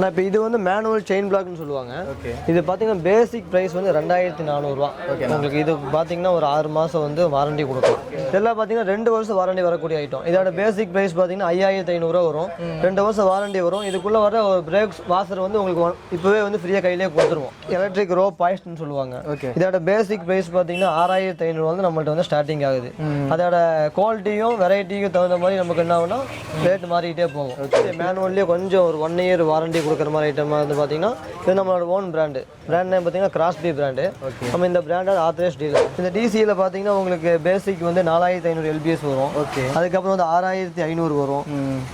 நான் இப்போ இது வந்து மேனுவல் செயின் பிளாக்னு சொல்லுவாங்க. இது பார்த்தீங்கன்னா பேசிக் ப்ரைஸ் வந்து 2400 ரூபா. உங்களுக்கு இது பார்த்தீங்கன்னா ஒரு 6 மாதம் வந்து வாரண்டி கொடுக்கலாம். இதெல்லாம் பார்த்தீங்கன்னா 2 வருஷம் வாரண்டி வரக்கூடிய ஐட்டம். இதோட பேசிக் ப்ரைஸ் பார்த்தீங்கன்னா 5500 வரும். 2 வருஷம் வாரண்டி வரும். இதுக்குள்ளே வர ஒரு பிரேக்ஸ் வாஷர் வந்து உங்களுக்கு இப்போவே வந்து ஃப்ரீயாக கையிலே கொடுத்துருவோம். எலக்ட்ரிக் ரோ பாய்ஸ்ட்னு சொல்லுவாங்க. இதோட பேசிக் ப்ரைஸ் பார்த்தீங்கன்னா 6500 வந்து நம்மள்ட்ட வந்து ஸ்டார்டிங் ஆகுது. அதோட குவாலிட்டியும் வெரைட்டிக்கும் தகுந்த மாதிரி நமக்கு என்ன ஆகுனா ரேட் மாறிக்கிட்டே போகும். மேனுவல்லேயே கொஞ்சம் ஒரு 1 இயர் வாரண்டி கொடுக்குற மாதிரி ஐட்டமாக வந்து பார்த்தீங்கன்னா இது நம்மளோட ஓன் பிராண்ட் நேம் பார்த்தீங்கன்னா கிராஸ்பி பிராண்டு. நம்ம இந்த பிராண்டோட ஆத்தரைஸ்ட் டீலர். இந்த டிசியில் பார்த்தீங்கன்னா உங்களுக்கு பேசிக் வந்து 4500 LBS வரும். அதுக்கப்புறம் வந்து 6500 வரும்,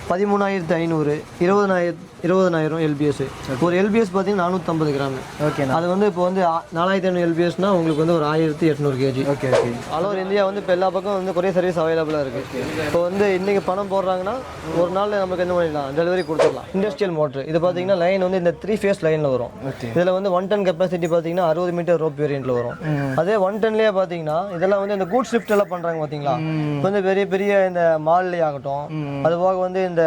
13500, 20000 LBS. ஒரு LBS பார்த்தீங்கன்னா 450 கிராம். அது வந்து இப்போ வந்து 4500 LBSனா உங்களுக்கு வந்து ஒரு 1800 kg. ஆல் ஓவர் இந்தியா வந்து இப்போ எல்லா பக்கம் வந்து கொரியர் சர்வீஸ் அவைலபிளாக இருக்குது. இப்போ வந்து இன்றைக்கி பணம் போடுறாங்கன்னா ஒரு நாள் நமக்கு என்ன பண்ணிடலாம், டெலிவரி கொடுத்துடலாம். இண்டஸ்ட்ரியல் மோட்ரு இது பார்த்தீங்கன்னா லைன் வந்து இந்த 3 ஃபேஸ் லைனில் வரும். இதில் வந்து 1 டன் கெப்பாசிட்டி பார்த்தீங்கன்னா 60 மீட்டர் ரோப் வேரியண்ட்டில் வரும். அதே 1 டன்லேயே பார்த்தீங்கன்னா இதெல்லாம் வந்து இந்த கூட்ஸ் லிஃப்ட் எல்லாம் பண்ணுறாங்க பார்த்தீங்களா. இப்போ வந்து பெரிய பெரிய இந்த மால்லேயே ஆகட்டும், அது போக வந்து இந்த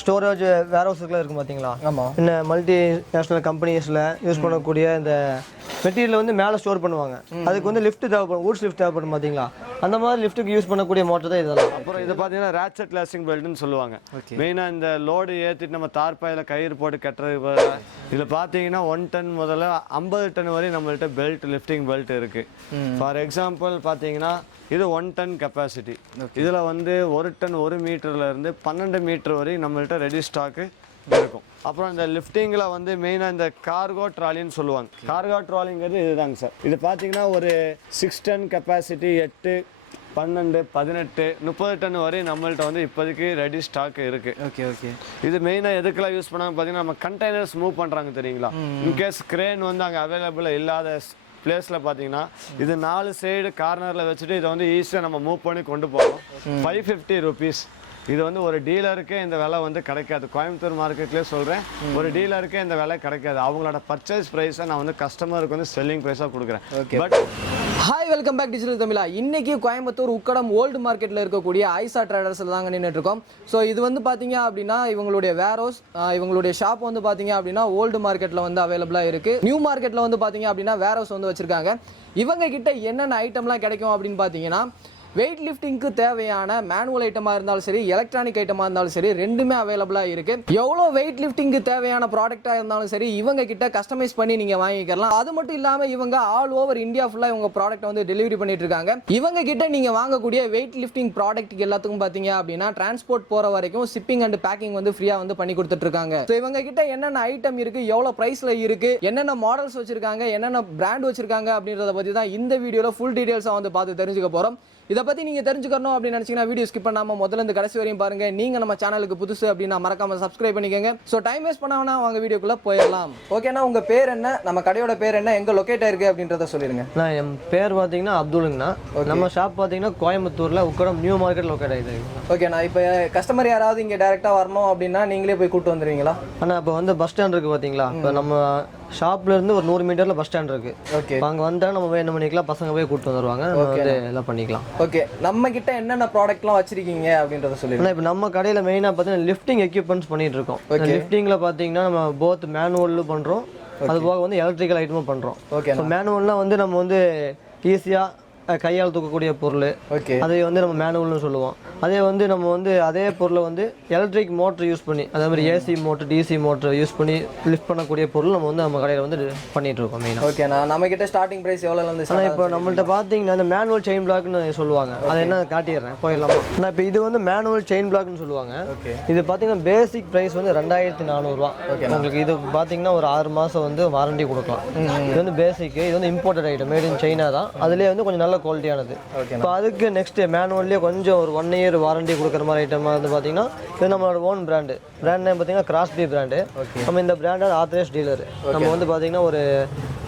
ஸ்டோரேஜ் வேர்ஹவுஸுக்குலாம் இருக்கும் பார்த்தீங்களா. இந்த மல்டி நேஷ்னல் கம்பெனிஸில் யூஸ் பண்ணக்கூடிய இந்த மெட்டீரியல் வந்து மேலே ஸ்டோர் பண்ணுவாங்க. அதுக்கு வந்து லிஃப்ட் தேவைப்படும், கூட்ஸ் லிஃப்ட் தேவைப்படும் பார்த்தீங்களா. அந்த மாதிரி லிஃப்ட்டுக்கு யூஸ் பண்ணக்கூடிய மோட்டர் தான் இதெல்லாம். அப்புறம் இது பார்த்தீங்கன்னா ரேட்செட் லாஸ்டிங் பெல்ட்னு சொல்லுவாங்க. மெயினாக இந்த லோடு ஏற்றிட்டு நம்ம தார்பாயில் கயிறு போட்டு கட்டுறது. இதில் பார்த்தீங்கன்னா 1 டன் முதல்ல 50 டன் வரை நம்மள்ட்ட பெல்ட், லிஃப்டிங் பெல்ட் இருக்குது. ஃபார் எக்ஸாம்பிள் பார்த்தீங்கன்னா இது 1 டன் கெப்பாசிட்டி. இதில் வந்து 1 டன் 1 மீட்டர்லேருந்து 12 மீட்டர் வரை நம்மள்ட்ட ரெடி ஸ்டாக்கு இருக்கும். அப்புறம் இந்த லிஃப்டிங்கில் வந்து மெயினாக இந்த கார்கோ ட்ராலின்னு சொல்லுவாங்க. கார்கோ ட்ராலிங்கிறது இதுதாங்க சார். இது பார்த்தீங்கன்னா ஒரு 6 டன் கெப்பாசிட்டி, 8, 12, 18, 30 டன் வரை நம்மள்ட்ட வந்து இப்போதைக்கு ரெடி ஸ்டாக் இருக்குது. இது மெயினாக எதுக்கெல்லாம் யூஸ் பண்ணாங்க பார்த்தீங்கன்னா நம்ம கண்டெய்னர்ஸ் மூவ் பண்ணுறாங்க தெரியுங்களா. இன்கேஸ் கிரேன் வந்து அங்கே அவைலபிளாக இல்லாத பிளேஸில் பார்த்தீங்கன்னா இது 4 சைடு கார்னரில் வச்சுட்டு இதை வந்து ஈஸியாக நம்ம மூவ் பண்ணி கொண்டு போகலாம். 550 rupees. இது வந்து ஒரு டீலருக்கே இந்த விலை வந்து கிடைக்காது. கோயம்புத்தூர் மார்க்கெட்லேயே சொல்கிறேன், ஒரு டீலருக்கே இந்த விலை கிடைக்காது. அவங்களோட பர்ச்சேஸ் ப்ரைஸை நான் வந்து கஸ்டமருக்கு வந்து செல்லிங் ப்ரைஸாக கொடுக்குறேன். But hi, welcome back digital Tamizha. இன்னைக்கு கோயம்புத்தூர் உக்கடம் ஓல்டு மார்க்கெட்டில் இருக்கக்கூடிய ஐசா ட்ரேடர்ஸில் தாங்க நின்றுட்டு இருக்கோம். ஸோ இது வந்து பார்த்தீங்க அப்படின்னா இவங்களுடைய வேர்ஹவுஸ், இவங்களுடைய ஷாப் வந்து பார்த்தீங்க அப்படின்னா ஓல்டு மார்க்கெட்டில் வந்து அவைலபிளாக இருக்குது. நியூ மார்க்கெட்டில் வந்து பார்த்தீங்க அப்படின்னா வேர்ஹவுஸ் வந்து வச்சுருக்காங்க. இவங்க கிட்ட என்னென்ன ஐட்டம்லாம் கிடைக்கும் அப்படின்னு பார்த்தீங்கன்னா வெயிட் லிஃப்டிங்க்கு தேவையான மேனுவல் ஐட்டமாக இருந்தாலும் சரி, எலக்ட்ரானிக் ஐட்டமாக இருந்தாலும் சரி, ரெண்டுமே அவைலபிளாக இருக்குது. எவ்வளோ வெயிட் லிஃப்டிங்க்கு தேவையான ப்ராடக்டாக இருந்தாலும் சரி இவங்க கிட்ட கஸ்டமைஸ் பண்ணி நீங்கள் வாங்கிக்கலாம். அது மட்டும் இல்லாமல் இவங்க ஆல் ஓவர் இந்தியா ஃபுல்லாக இவங்க ப்ராடக்ட்டை வந்து டெலிவரி பண்ணிட்டு இருக்காங்க. இவங்க கிட்ட நீங்கள் வாங்கக்கூடிய வெயிட் லிஃப்டிங் ப்ராடக்ட் எல்லாத்துக்கும் பார்த்தீங்க அப்படின்னா டிரான்ஸ்போர்ட் போகிற வரைக்கும் ஷிப்பிங் அண்ட் பேக்கிங் வந்து ஃப்ரீயாக வந்து பண்ணி கொடுத்துட்டு இருக்காங்க. ஸோ இவங்க கிட்ட என்னென்ன ஐட்டம் இருக்குது, எவ்வளோ ப்ரைஸில் இருக்குது, என்னென்ன மாடல்ஸ் வச்சிருக்காங்க, என்னென்ன பிராண்ட் வச்சிருக்காங்க அப்படின்றத பற்றி தான் இந்த வீடியோவில் ஃபுல் டீடைல்ஸாக வந்து பார்த்து தெரிஞ்சுக்க போகிறோம். இதை பற்றி நீங்கள் தெரிஞ்சுக்கணும் அப்படின்னு நினச்சிங்கன்னா வீடியோ ஸ்கிப் பண்ணாமல் முதல்ல இருந்து கடைசி வரையும் பாருங்கள். நீங்கள் நம்ம சேனலுக்கு புதுசு அப்படின்னா மறக்காமல் சப்ஸ்கிரைப் பண்ணிக்கோங்க. ஸோ டைம் வேஸ்ட் பண்ணாமல் அவங்க வீடியோக்குள்ளே போயிடலாம். ஓகேண்ணா, உங்கள் பேர் என்ன, நம்ம கடையோட பேர் என்ன, எங்கே லொக்கேட் ஆயிருக்கு அப்படின்றத சொல்லிடுங்க. நான் என் பேர் பார்த்தீங்கன்னா அப்துல்ங்கண்ணா. நம்ம ஷாப் பார்த்தீங்கன்னா கோயம்புத்தூரில் உக்கடம் நியூ மார்க்கெட் லொக்கேட் ஆகிருக்கு. ஓகேண்ணா, இப்போ கஸ்டமர் யாராவது இங்கே டேரெக்டாக வரணும் அப்படின்னா நீங்களே போய் கூப்பிட்டு வந்துடுவீங்களா? ஆனால் இப்போ வந்து பஸ் ஸ்டாண்ட் இருக்குது பார்த்தீங்களா. இப்போ நம்ம ஷாப்ல இருந்து ஒரு 100 மீட்டர்ல பஸ் ஸ்டாண்ட் இருக்கு. அங்கே வந்தா நம்ம என்ன பண்ணிக்கலாம், பசங்க போய் கூப்பிட்டு வந்துருவாங்க, எல்லாம் பண்ணிக்கலாம். ஓகே, நம்ம கிட்ட என்னென்ன ப்ராடக்ட்லாம் வச்சிருக்கீங்க அப்படின்றத சொல்லுங்க. இப்போ நம்ம கடையில் மெயினாக பார்த்தீங்கன்னா லிஃப்டிங் எக்யூப்மெண்ட்ஸ் பண்ணிட்டு இருக்கோம். லிஃப்டிங்கில் பார்த்தீங்கன்னா நம்ம போத் மேனுவலும் பண்ணுறோம், அது போக வந்து எலக்ட்ரிக்கல் ஐட்டமும் பண்ணுறோம். ஓகே, மேனுவல்லாம் வந்து நம்ம வந்து ஈஸியாக கையால் தூக்கக்கூடிய பொருள், அதை வந்து நம்ம மேனுவல்னு சொல்லுவோம். அதே வந்து நம்ம வந்து அதே பொருளை வந்து எலக்ட்ரிக் மோட்டர் யூஸ் பண்ணி, அதே மாதிரி AC motor, DC motor use பண்ணி லிஃப்ட் பண்ணக்கூடிய பொருள் நம்ம வந்து நம்ம கடையில் வந்து பண்ணிட்டு இருக்கோம் மெயினாக. ஓகே, நம்ம கிட்ட ஸ்டார்டிங் ப்ரைஸ் எவ்வளோ இருந்து? ஆனால் இப்போ நம்மள்ட்ட பார்த்தீங்கன்னா அந்த மேனுவல் செயின் பிளாக்னு சொல்லுவாங்க. அதை என்ன காட்டிடுறேன், போயிடலாம். ஆனால் இப்போ இது வந்து மேனுவல் செயின் பிளாக்னு சொல்லுவாங்க. இது பார்த்தீங்கன்னா பேசிக் ப்ரைஸ் வந்து 2400 ரூபா. உங்களுக்கு இது பார்த்தீங்கன்னா ஒரு 6 மாதம் வந்து வாரண்டி கொடுக்கலாம். இது வந்து பேசிக், இது வந்து imported item, made in China தான். அதுலேயே வந்து கொஞ்சம் நல்ல குவாலிட்டியானது. இப்போ அதுக்கு நெக்ஸ்ட் மேனுவல்லேயே கொஞ்சம் ஒரு 1 இயர் வாரண்டி கொடுக்குற மாதிரி ஐட்டமாக வந்து பார்த்தீங்கன்னா இது நம்மளோட ஓன் பிராண்ட் நேம் பார்த்தீங்கன்னா கிராஸ்பி பிராண்டு. நம்ம இந்த பிராண்டோட ஆத்தரைஸ்ட் டீலர். நம்ம வந்து பார்த்தீங்கன்னா ஒரு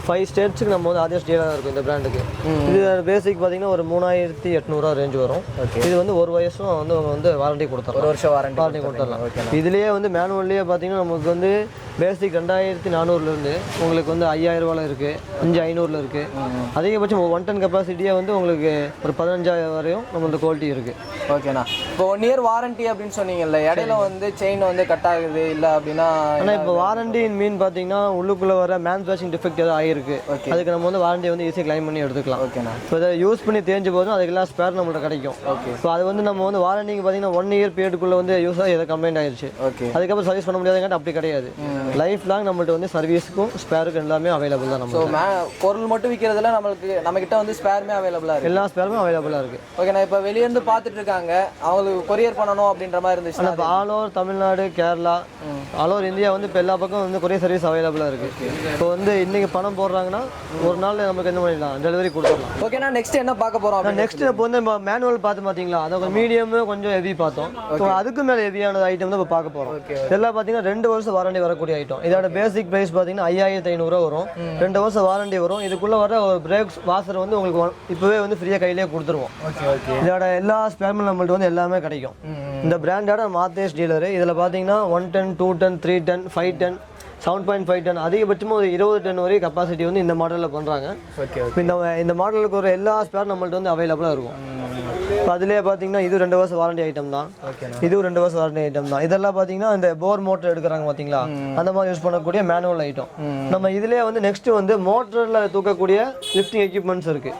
5 ஸ்டேட்ஸுக்கு நம்ம வந்து ஆத்தரைஸ்ட் டீலராக இருக்கும் இந்த பிராண்டுக்கு. இது பேசிக் பார்த்தீங்கன்னா ஒரு 3800 ரேஞ்ச் வரும். இது வந்து ஒரு வருஷம் வந்து அவங்க வந்து வாரண்டி கொடுத்துடலாம். 1 வருஷம் வாரண்டி கொடுத்துடலாம். இதுலேயே வந்து மேனுவல்லேயே பார்த்தீங்கன்னா நமக்கு வந்து பேசிக் 2400 உங்களுக்கு வந்து 5000 இருக்குது, 5500 இருக்குது. அதிகபட்சம் 1 டன் கெப்பாசிட்டியாக வந்து உங்களுக்கு ஒரு 15000 வரையும் நம்மளோட குவாலிட்டி இருக்குது. ஓகேண்ணா. இப்போ 1 இயர் வாரண்டி அப்படின்னு சொன்னீங்கல்ல, இடையில வந்து செயின் வந்து கட் ஆகுது இல்லை அப்படின்னா? ஆனால் இப்போ வாரண்டின்னு மீன் பார்த்தீங்கன்னா உள்ளுக்குள்ளே வர மேனுஃபேக்சரிங் டிஃபெக்ட் ஏதாவது ஆகிருக்கு, அதுக்கு நம்ம வந்து வாரண்டி வந்து ஈஸியாக கிளைம் பண்ணி எடுத்துக்கலாம். ஓகேண்ணா. இப்போ இதை யூஸ் பண்ணி தேஞ்சு போதும் அதுக்கெல்லாம் ஸ்பேர் நம்மள்ட்ட கிடைக்கும். ஓகே. இப்போ அது வந்து நம்ம வந்து வாரண்டிக்கு பார்த்தீங்கன்னா 1 இயர் பீரியடுக்குள்ளே வந்து யூஸ் ஆகி எதாவது கம்ப்ளைண்ட் ஆயிடுச்சு, ஓகே, அதுக்கப்புறம் சர்வீஸ் பண்ண முடியாதுங்கிட்ட அப்படி கிடையாது. லைஃப் லாங் நம்மள்ட்ட வந்து சர்வீஸுக்கும் ஸ்பேருக்கும் எல்லாமே அவைலபிள் தான். நம்ம பொருள் மட்டும் விற்கிறதுல நம்மகிட்ட வந்து ஸ்பேருமே அவைலபிளாக இருக்குது. எல்லா ஸ்பேருமே அவைலபிளாக இருக்குது. ஓகேண்ணா. இப்போ வெளியேருந்து பார்த்துட்டு இருக்காங்க, அவங்களுக்கு கொரியர் பண்ணணும் அப்படின்ற மாதிரி இருந்துச்சுன்னா? இப்போ all over Tamil Nadu, Kerala, all over India வந்து இப்போ எல்லா பக்கம் வந்து கொரியர் சர்வீஸ் அவைலபிளாக இருக்குது. இப்போ வந்து இன்றைக்கி பணம் போடுறாங்கன்னா ஒரு நாள் நமக்கு என்ன பண்ணிடலாம், டெலிவரி கொடுத்துடலாம். ஓகேண்ணா. நெக்ஸ்ட் என்ன பார்க்க போகிறோம்? நெக்ஸ்ட் இப்போ வந்து மேனுவல் பார்த்து பார்த்தீங்களா, அதை கொஞ்சம் மீடியம் கொஞ்சம் ஹெவி பார்த்தோம். இப்போ அதுக்கு மேலே ஹெவியான ஐட்டம் தான் இப்போ பார்க்க போகிறோம். இதெல்லாம் பார்த்தீங்கன்னா 2 வருஷம் வாரண்டி வரக்கூடிய ஐட்டம். இதோட பேசிக் ப்ரைஸ் பார்த்தீங்கன்னா 5500 வரும். 2 வருஷம் வாரண்டி வரும். இதுக்குள்ளே வர ஒரு பிரேக் வாஷர் வந்து உங்களுக்கு இப்போவே வந்து ஃப்ரீயாக கையிலே கொடுத்துருவோம். இதோட எல்லா ஸ்பேரும் நம்மள்ட்ட வந்து எல்லாமே கிடைக்கும். இந்த பிராண்டோட மாத்தேஸ் டீலரு. இதில் பார்த்தீங்கன்னா 1 ton, 2 ton, 3 ton, 5 ton, 7.5 ton, அதிகபட்சமாக ஒரு 20 டன் வரை கெப்பாசிட்டி வந்து இந்த மாடலில் பண்ணுறாங்க. இந்த மாடலுக்கு ஒரு எல்லா ஸ்பேர் நம்மள்ட்ட வந்து அவைலபிளாக இருக்கும். இப்போ அதிலே பார்த்தீங்கன்னா இது 2 வருஷம் வாரண்டி ஐட்டம் தான். இதுவும் 2 வருஷம் வாரண்டி ஐட்டம் தான். இதெல்லாம் பார்த்தீங்கன்னா இந்த போர் மோட்டர் எடுக்கிறாங்க பார்த்தீங்களா, அந்த மாதிரி யூஸ் பண்ணக்கூடிய மேனுவல் ஐட்டம். நம்ம இதிலே வந்து நெக்ஸ்ட் வந்து மோட்டரில் தூக்கக்கூடிய லிஃப்டிங் எக்யூப்மெண்ட்ஸ் இருக்குது.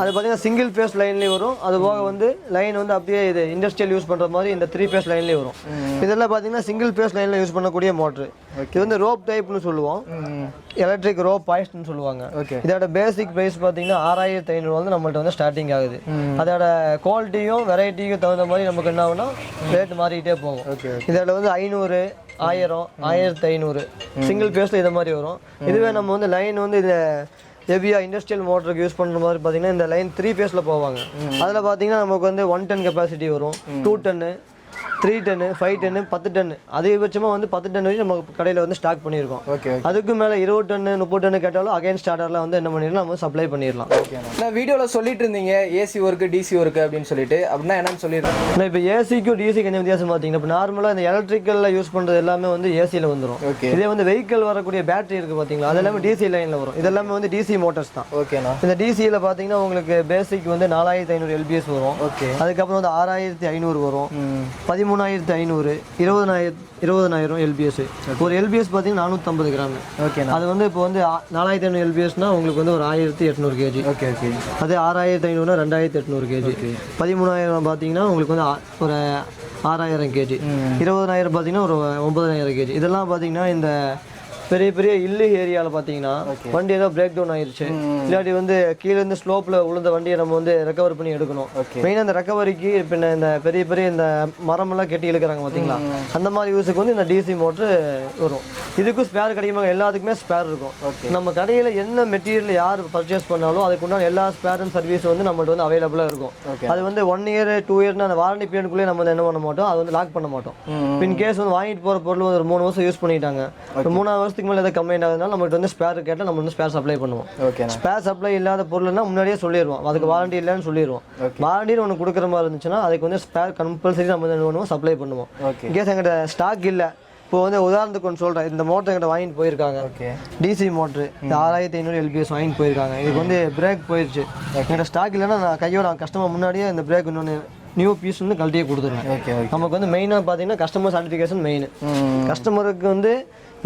அது பார்த்தீங்கன்னா சிங்கிள் ஃபேஸ் லைன்லேயே வரும். அது போக வந்து லைன் வந்து அப்படியே இது இண்டஸ்ட்ரியல் யூஸ் பண்ணுற மாதிரி இந்த 3 ஃபேஸ் லைன்லேயே வரும். இதெல்லாம் பார்த்தீங்கன்னா சிங்கிள் ஃபேஸ் லைனில் யூஸ் பண்ணக்கூடிய மோட்ரு. இது வந்து ரோப் டைப்னு சொல்லுவோம், எலக்ட்ரிக் ரோப் பாய்ஸ்ட்னு சொல்லுவாங்க. இதோட பேசிக் ப்ரைஸ் பார்த்தீங்கன்னா 6500 வந்து நம்மள்ட்ட வந்து ஸ்டார்டிங் ஆகுது. அதோட குவாலிட்டியும் வெரைட்டிக்கும் தகுந்த மாதிரி நமக்கு என்ன ஆகுனா ரேட் மாறிக்கிட்டே போகும். இதோட வந்து 500, 1000, 1500 சிங்கிள் ஃபேஸில் இதை மாதிரி வரும். இதுவே நம்ம வந்து லைன் வந்து இதை ஹெவியாக இண்டஸ்ட்ரியல் மோட்டருக்கு யூஸ் பண்ணுற மாதிரி பார்த்தீங்கன்னா இந்த லைன் 3 ஃபேஸில் போவாங்க. அதில் பார்த்தீங்கன்னா நமக்கு வந்து 1 டன் கெப்பாசிட்டி வரும், 2 டன்னு, 3 டன்னு, 5 டன்னு, 10 டன்னு, அதிகபட்சமாக வந்து 10 டன் வரைக்கும் நம்ம கடையில் வந்து ஸ்டாக் பண்ணியிருக்கோம். அதுக்கு மேலே 20 டன்னு, 30 டன்னு கேட்டாலும் அகைன்ஸ்ட் ஆர்டரில் வந்து என்ன பண்ணிடலாம், நம்ம சப்ளை பண்ணிடலாம். நான் வீடியோவில் சொல்லிட்டு இருந்தீங்க ஏசி ஒர்க்கு, டிசி ஒர்க்கு அப்படின்னு சொல்லிட்டு, அப்படின்னா என்னன்னு சொல்லிடுறேன். இப்போ ஏசிக்கும் டிசி கொஞ்சம் வித்தியாசம் பார்த்தீங்கன்னா, இப்போ நார்மலாக இந்த எலக்ட்ரிக்கலில் யூஸ் பண்ணுறது எல்லாமே வந்து ஏசியில் வந்துடும். இதே வந்து வெஹிக்கிள் வரக்கூடிய பேட்டரி இருக்குது பார்த்தீங்களா, அது எல்லாமே டிசி லைனில் வரும். இது எல்லாமே வந்து டிசி மோட்டர்ஸ் தான். ஓகேண்ணா. இந்த டிசியில் பார்த்தீங்கன்னா உங்களுக்கு பேசிக் வந்து 4500 LBS வரும். அதுக்கப்புறம் வந்து 6500 வரும், 13500, 20000 LBS. ஒரு LBS பார்த்தீங்கன்னா 450 கிராம். அது வந்து இப்போ வந்து 4500 LBSனா உங்களுக்கு வந்து ஒரு 1800 kg. அது 6500 2800 kg. 13000 பார்த்தீங்கன்னா உங்களுக்கு வந்து ஒரு 6000 kg. 20000 பார்த்தீங்கன்னா ஒரு 9000 kg. இதெல்லாம் பார்த்தீங்கன்னா இந்த பெரிய பெரிய இல்லு ஏரியாவில் பார்த்தீங்கன்னா வண்டி ஏதோ பிரேக் டவுன் ஆயிடுச்சு, இல்லாட்டி வந்து கீழேருந்து ஸ்லோப்பில் விழுந்த வண்டியை நம்ம வந்து ரெக்கவர் பண்ணி எடுக்கணும். மெயினாக இந்த ரெக்கவரிக்கு இப்போ இந்த பெரிய பெரிய இந்த மரமெல்லாம் கெட்டி இழுக்கிறாங்க பார்த்தீங்களா, அந்த மாதிரி யூஸுக்கு வந்து இந்த டிசி மோட்ரு வரும். இதுக்கும் ஸ்பேர் கிடைக்குமா, எல்லாத்துக்குமே ஸ்பேர் இருக்கும். நம்ம கடையில் என்ன மெட்டீரியல் யார் பர்ச்சேஸ் பண்ணாலும் அதுக்குண்டான எல்லா ஸ்பேர் அண்ட் சர்வீஸ் வந்து நம்மள்ட்ட வந்து அவைலபிளாக இருக்கும். அது வந்து 1 இயர் 2 இயர்னு அந்த வாரண்டி பீரியடுக்குள்ளே நம்ம என்ன பண்ண மாட்டோம், அது வந்து லாக் பண்ண மாட்டோம். இன் கேஸ் வந்து வாங்கிட்டு போகிற பொருள் ஒரு 3 வருஷம் யூஸ் பண்ணிட்டாங்க, 3ஆவது வருஷத்துக்கு மேலே எதாவது கம்ப்ளைண்ட் ஆகுதுனால நம்மகிட்ட வந்து ஸ்பேர் கேட்டால் நம்ம வந்து ஸ்பேர் சப்ளை பண்ணுவோம். ஸ்பேர் சப்ளை இல்லாத பொருள்னா முன்னாடியே சொல்லிடுவோம், அதுக்கு வாரண்டி இல்லைன்னு சொல்லிடுவோம். வாரண்டின்னு ஒன்று கொடுக்குற மாதிரி இருந்துச்சுன்னா அதுக்கு வந்து ஸ்பேர் கம்பல்சரி நம்ம என்ன பண்ணுவோம், சப்ளை பண்ணுவோம். இன்கேஸ் எங்கிட்ட ஸ்டாக் இல்லை, இப்போ வந்து உதாரணத்துக்கு ஒன்று சொல்கிறேன், இந்த மோட்டர் எங்கிட்ட வாங்கிட்டு போயிருக்காங்க, டிசி மோட்ரு 6500 LBS வாங்கிட்டு போயிருக்காங்க. இதுக்கு வந்து பிரேக் போயிடுச்சு, எங்கிட்ட ஸ்டாக் இல்லைன்னா நான் கையோட கஸ்டமர் முன்னாடியே இந்த பிரேக் இன்னொன்று நியூ பீஸ் வந்து கழட்டியே கொடுத்துருவேன். நமக்கு வந்து மெயினாக பார்த்தீங்கன்னா கஸ்டமர் சாட்டிஃபிகேஷன் மெயின். கஸ்டமருக்கு வந்து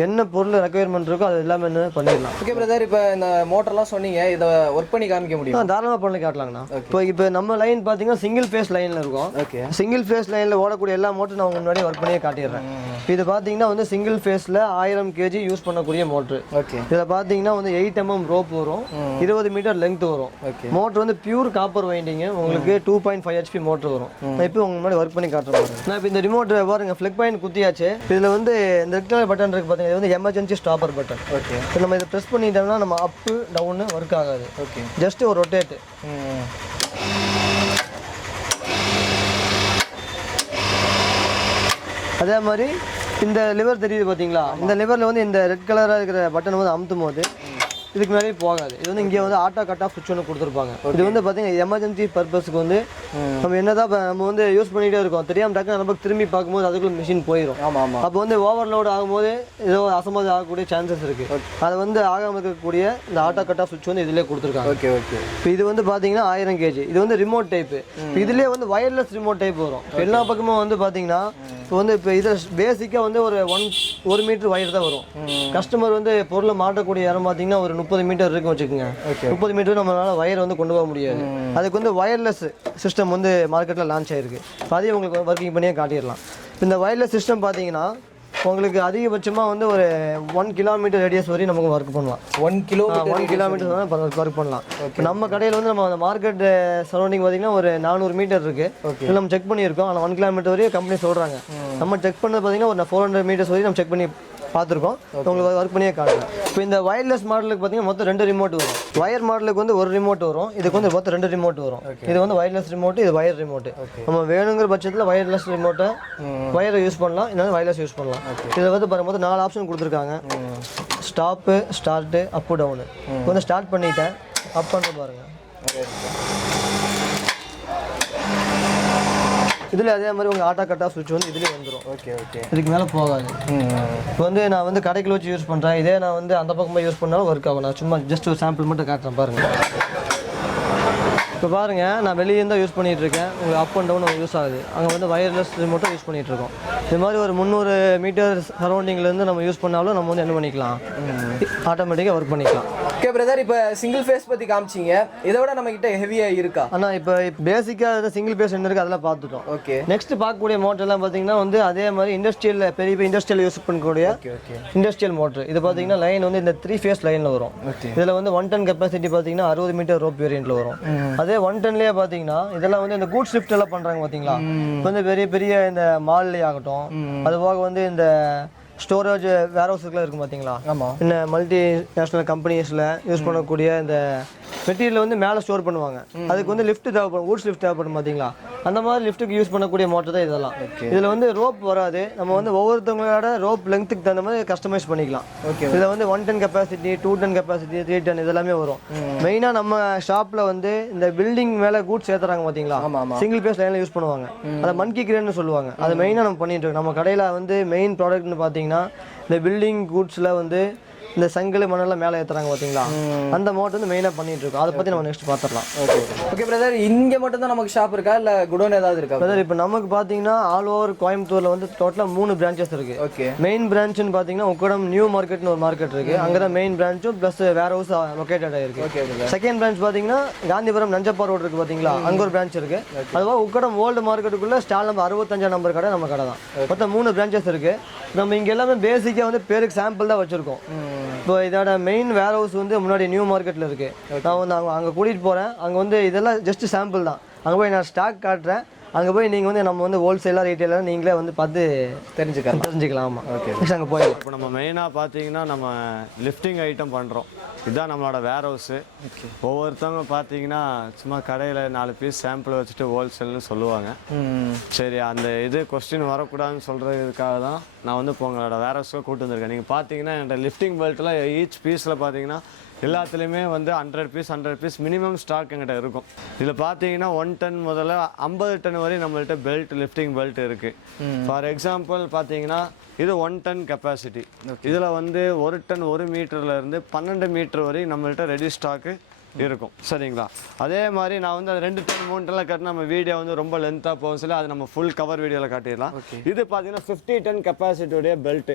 என்ன பொருள் ரெக்குயர்மெண்ட் இருக்கோ அது எல்லாமே என்ன பண்ணிடலாம். ஓகே பிரதர், இப்போ இந்த மோட்டர்லாம் சொன்னீங்க, இதை ஒர்க் பண்ணி காமிக்க முடியும்? தாராளமாக பண்ணி காட்டலாங்கண்ணா. இப்போ நம்ம லைன் பார்த்தீங்கன்னா சிங்கிள் ஃபேஸ் லைனில் இருக்கும். சிங்கிள் ஃபேஸ் லைனில் ஓடக்கூடிய எல்லா மோட்டரும் நான் முன்னாடியே ஒர்க் பண்ணியே காட்டிடுறேன். இது பார்த்தீங்கன்னா வந்து சிங்கிள் ஃபேஸில் 1000 kg யூஸ் பண்ணக்கூடிய மோட்ரு. இதில் பார்த்தீங்கன்னா வந்து 8 mm ரோப் வரும், 20 மீட்டர் லெங்த் வரும். மோட்ரு வந்து பியூர் காப்பர் வைண்டிங்கு, உங்களுக்கு 2.5 HP மோட்ரு வரும். நான் இப்போ உங்களுக்கு முன்னாடி ஒர்க் பண்ணி காட்டுறேன். நான் இப்போ இந்த ரிமோட் பாருங்க, ஃப்ளிக் பாயிண்ட் குத்தியாச்சு. இதில் வந்து இந்த ரெட் கலர் பட்டன் இருக்குது பார்த்தீங்கன்னா, இது வந்து எமர்ஜென்சி ஸ்டாப்பர் பட்டன். இப்போ நம்ம இதை ப்ரெஸ் பண்ணிட்டோம்னா நம்ம அப்பு டவுனு ஒர்க் ஆகாது, ஜஸ்ட் ஒரு ரொட்டேட்டு. அதே மாதிரி இந்த லிவர் தெரியுது பார்த்தீங்களா, இந்த லிவரில் வந்து இந்த ரெட் கலராக இருக்கிற பட்டன் வந்து அமுத்தும் போது இதுக்கு மேலே போகாது. இது வந்து இங்கே வந்து ஆட்டோ கட் ஆஃப் சுவிட்ச் ஒன்று கொடுத்துருப்பாங்க. இது வந்து பார்த்தீங்கன்னா எமர்ஜென்சி பர்பஸ்க்கு வந்து நம்ம என்னதான் நம்ம வந்து யூஸ் பண்ணிகிட்டே இருக்கோம், தெரியாமல் டக்குனு நமக்கு திரும்பி பார்க்கும்போது அதுக்குள்ள மிஷின் போயிடும். அப்போ வந்து ஓவர்லோட் ஆகும்போது ஏதோ அசம்பாவிதம் ஆகக்கூடிய சான்சஸ் இருக்குது. அதை வந்து ஆகாமல் இருக்கக்கூடிய இந்த ஆட்டோ கட் ஆஃப் சுவிட்ச் வந்து இதிலே கொடுத்துருக்காங்க. இப்போ இது வந்து பார்த்தீங்கன்னா 1000 kg. இது வந்து ரிமோட் டைப்பு. இதுலேயே வந்து வயர்லெஸ் ரிமோட் டைப் வரும். எல்லா பக்கமும் வந்து பார்த்தீங்கன்னா இப்போ இதில் பேசிக்காக வந்து ஒரு 1 மீட்டர் வயர் தான் வரும். கஸ்டமர் வந்து பொருளை மாட்டக்கூடிய இடம் பார்த்தீங்கன்னா ஒரு 30 மீட்டர் இருக்குன்னு வச்சுக்கோங்க. 30 மீட்டர் நம்மளால வயர் வந்து கொண்டு போக முடியாது. அதுக்கு வந்து வயர்லெஸ் சிஸ்டம் வந்து மார்க்கெட்டில் லான்ச் ஆயிருக்கு. அதையும் உங்களுக்கு ஒர்க்கிங் பண்ணியே காட்டிடலாம். இந்த வயர்லெஸ் சிஸ்டம் பார்த்தீங்கன்னா உங்களுக்கு அதிகபட்சமாக வந்து ஒரு 1 கிலோமீட்டர் ரேடியஸ் வரையும் நமக்கு ஒர்க் பண்ணலாம். 1 கிலோமீட்டர் ஒர்க் பண்ணலாம். நம்ம கடையில் வந்து நம்ம அந்த மார்க்கெட் சரௌண்டிங் பார்த்தீங்கன்னா ஒரு 400 மீட்டர் இருக்குது. இதில் நம்ம செக் பண்ணியிருக்கோம். ஆனால் 1 கிலோமீட்டர் வரையும் கம்பெனி சொல்கிறாங்க. நம்ம செக் பண்ணது பார்த்தீங்கன்னா ஒரு 400 மீட்டர்ஸ் வரையும் நம்ம செக் பண்ணி பார்த்துருக்கோம். உங்களுக்கு ஒர்க் பண்ணியே காட்டுறேன். இப்போ இந்த வயர்லெஸ் மாடலுக்கு பார்த்தீங்கன்னா மொத்தம் 2 ரிமோட் வரும். வயர் மாடலுக்கு வந்து 1 ரிமோட் வரும். இதுக்கு வந்து மொத்தம் 2 ரிமோட் வரும். இது வந்து வயர்லெஸ் ரிமோட், இது வயர் ரிமோட். நம்ம வேணுங்கிற பட்சத்தில் வயர்லெஸ் ரிமோட்டை வயரை யூஸ் பண்ணலாம், இல்லைன்னா வயர்லெஸ் யூஸ் பண்ணலாம். இதில் வந்து பாருங்க மொத்தம் 4 ஆப்ஷன் கொடுத்துருக்காங்க. ஸ்டாப்பு, ஸ்டார்ட்டு, அப்பு, டவுனு. வந்து ஸ்டார்ட் பண்ணிட்டேன், அப் பண்ண பாருங்க. இதில் அதே மாதிரி உங்கள் ஆட்டோ கட் ஆஃப் சுவிட்ச் வந்து இதுலேயே வந்துடும். இதுக்கு மேலே போகாது. இப்போ வந்து நான் வந்து கடைக்குள்ள வச்சு யூஸ் பண்ணுறேன். இதே நான் வந்து அந்த பக்கமாக யூஸ் பண்ணாலும் ஒர்க் ஆகும். நான் சும்மா ஜஸ்ட் ஒரு சாம்பிள் மட்டும் காட்டுறேன் பாருங்கள். இப்போ பாருங்கள், நான் வெளியே தான் யூஸ் பண்ணிகிட்டு இருக்கேன். உங்களுக்கு அப் அண்ட் டவுன் யூஸ் ஆகுது. அங்கே வந்து வயர்லெஸ் ரிமோட்டும் யூஸ் பண்ணிகிட்டு இருக்கோம். இது மாதிரி ஒரு 300 மீட்டர் சரௌண்டிங்லேருந்து நம்ம யூஸ் பண்ணாலும் நம்ம வந்து என்ன பண்ணிக்கலாம், ஆட்டோமேட்டிக்காக ஒர்க் பண்ணிக்கலாம். ஓகே பிரதர், இப்போ சிங்கிள் ஃபேஸ் பற்றி காமிச்சிங்க. இதை விட நம்ம கிட்ட ஹெவியாக இருக்கா? ஆனால் இப்போ பேசிக்காக சிங்கிள் ஃபேஸ் என்ன இருக்குது அதெல்லாம் பார்த்துட்டோம். ஓகே, நெக்ஸ்ட் பார்க்கக்கூடிய மோட்டர்லாம் பார்த்தீங்கன்னா வந்து அதே மாதிரி இண்டஸ்ட்ரியல் பெரிய இண்டஸ்ட்ரியல் யூஸ் பண்ணக்கூடிய இண்டஸ்ட்ரியல் மோட்டர். இது பார்த்தீங்கன்னா லைன் வந்து இந்த 3 ஃபேஸ் லைனில் வரும். இதில் வந்து 1 டன் கெப்பாசிட்டி பார்த்தீங்கன்னா 60 மீட்டர் ரோப் வேரியண்ட்டில் வரும். அதே 1 டன்லேயே பார்த்தீங்கன்னா இதெல்லாம் வந்து இந்த கூட்ஸ் லிஃப்ட் எல்லாம் பண்ணுறாங்க பார்த்தீங்களா. இப்போ வந்து பெரிய பெரிய இந்த மால்லே ஆகட்டும், அது போக வந்து இந்த ஸ்டோரேஜ் வேர்ஹவுஸ்லாம் இருக்கும் பார்த்தீங்களா. இந்த மல்டி நேஷனல் கம்பெனிஸில் யூஸ் பண்ணக்கூடிய இந்த மெட்டீரியல் வந்து மேலே ஸ்டோர் பண்ணுவாங்க. அதுக்கு வந்து லிஃப்ட் தேவைப்படும், கூட்ஸ் லிஃப்ட் தேவைப்படும் பார்த்தீங்களா. அந்த மாதிரி லிஃப்ட்டுக்கு யூஸ் பண்ணக்கூடிய மோட்டர் தான் இதெல்லாம். இதில் வந்து ரோப் வராது. நம்ம வந்து ஒவ்வொருத்தவங்களோட ரோப் லெங்த்துக்கு தகுந்த மாதிரி கஸ்டமைஸ் பண்ணிக்கலாம். இதில் வந்து 1 ton capacity, 2 ton capacity, 3 ton இதெல்லாமே வரும். மெயினாக நம்ம ஷாப்பில் வந்து இந்த பில்டிங் மேலே கூட்ஸ் ஏற்றுறாங்க பார்த்தீங்களா, சிங்கிள் பேஸ் லைனில் யூஸ் பண்ணுவாங்க. அதை மன்கி கிரேன்னு சொல்லுவாங்க. அதை மெயினாக நம்ம பண்ணிட்டு இருக்கோம். நம்ம கடையில் வந்து மெயின் ப்ராடக்ட்னு பார்த்தீங்கன்னா இந்த பில்டிங் கூட்ஸில் வந்து இந்த சங்கிலி மண்ணெல்லாம் மேலே ஏற்றுறாங்க பார்த்தீங்களா, அந்த மோட்டர் வந்து மெயினாக பண்ணிட்டு இருக்கோம். அதை பற்றி நம்ம நெக்ஸ்ட் பார்த்துடலாம். ஓகே பிரதர், இங்கே மட்டும் தான் நமக்கு ஷாப் இருக்கா இல்லை குடோன் ஏதாவது இருக்கா பிரதர்? இப்போ நமக்கு பார்த்தீங்கன்னா ஆல் ஓவர் கோயம்புத்தூரில் வந்து டோட்டலாக 3 பிரான்ச்சஸ் இருக்குது. ஓகே, மெயின் பிரான்ச்னு பார்த்தீங்கன்னா உக்கடம் நியூ மார்க்கெட்னு ஒரு மார்க்கெட் இருக்குது. அங்கே தான் மெயின் பிரான்ச்சும் ப்ளஸ் வேர் ஹவுஸ் லொக்கேட்டட் ஆயிருக்கு. ஓகே, செகண்ட் பிரான்ச் பார்த்தீங்கன்னா காந்திபுரம் நஞ்சப்பா ரோடு இருக்குது பார்த்தீங்களா, அங்கே ஒரு பிரான்ச் இருக்குது. அதுவாக உக்கடம் ஓல்டு மார்க்கெட்டுக்குள்ளே ஸ்டால் நம்பர் 65 நம்பர் கடை நம்ம கடை தான். மொத்தம் 3 பிரான்ச்சஸ் இருக்குது. நம்ம இங்கே எல்லாமே பேசிக்காக வந்து பேருக்கு சாம்பிள் தான் வச்சுருக்கோம். இப்போ இதோட மெயின் வேர் ஹவுஸ் வந்து முன்னாடி நியூ மார்க்கெட்டில் இருக்குது. நான் வந்து அங்கே கூட்டிகிட்டு போகிறேன். அங்கே வந்து இதெல்லாம் ஜஸ்ட் சாம்பிள் தான். அங்கே போய் நான் ஸ்டாக் காட்டுறேன். அங்கே போய் நீங்கள் வந்து நம்ம வந்து ஹோல்சேலாக ரீட்டெயிலாக நீங்களே வந்து பார்த்து தெரிஞ்சுக்கலாம். ஆமாம், ஓகே. அங்கே போய் இப்போ நம்ம மெயினாக பார்த்தீங்கன்னா நம்ம லிஃப்டிங் ஐட்டம் பண்ணுறோம். இதுதான் நம்மளோட வேர் ஹவுஸு. ஒவ்வொருத்தவங்க பார்த்தீங்கன்னா சும்மா கடையில் 4 பீஸ் சாம்பிள் வச்சுட்டு ஹோல்சேல்னு சொல்லுவாங்க. சரி, அந்த இது கொஸ்டின் வரக்கூடாதுன்னு சொல்கிறதுக்காக தான் நான் வந்து இப்போ உங்களோட வேர் ஹவுஸ்க்கு கூப்பிட்டு வந்திருக்கேன். நீங்கள் பார்த்தீங்கன்னா என்னோட லிஃப்டிங் பெல்ட்டில் ஈச் பீஸில் பார்த்தீங்கன்னா எல்லாத்துலேயுமே வந்து 100 பீஸ் மினிமம் ஸ்டாக் எங்கிட்ட இருக்கும். இதில் பார்த்தீங்கன்னா 1 டன் முதல்ல 50 டன் வரையும் நம்மள்ட்ட பெல்ட், லிஃப்டிங் பெல்ட் இருக்குது. ஃபார் எக்ஸாம்பிள் பார்த்தீங்கன்னா இது 1 டன் கெப்பாசிட்டி. இதில் வந்து 1 டன் 1 மீட்டர்லேருந்து 12 மீட்டர் வரையும் நம்மள்ட்ட ரெடி ஸ்டாக்கு இருக்கும். சரிங்களா? அதே மாதிரி நான் வந்து அது 2 டன் 3 டன்ல கட்டினா நம்ம வீடியோ வந்து ரொம்ப லென்த்தாக போகும் சொல்லி அது நம்ம ஃபுல் கவர் வீடியோவில் காட்டிடலாம். இது பார்த்தீங்கன்னா 50 டன் கெப்பாசிட்டியுடைய பெல்ட்.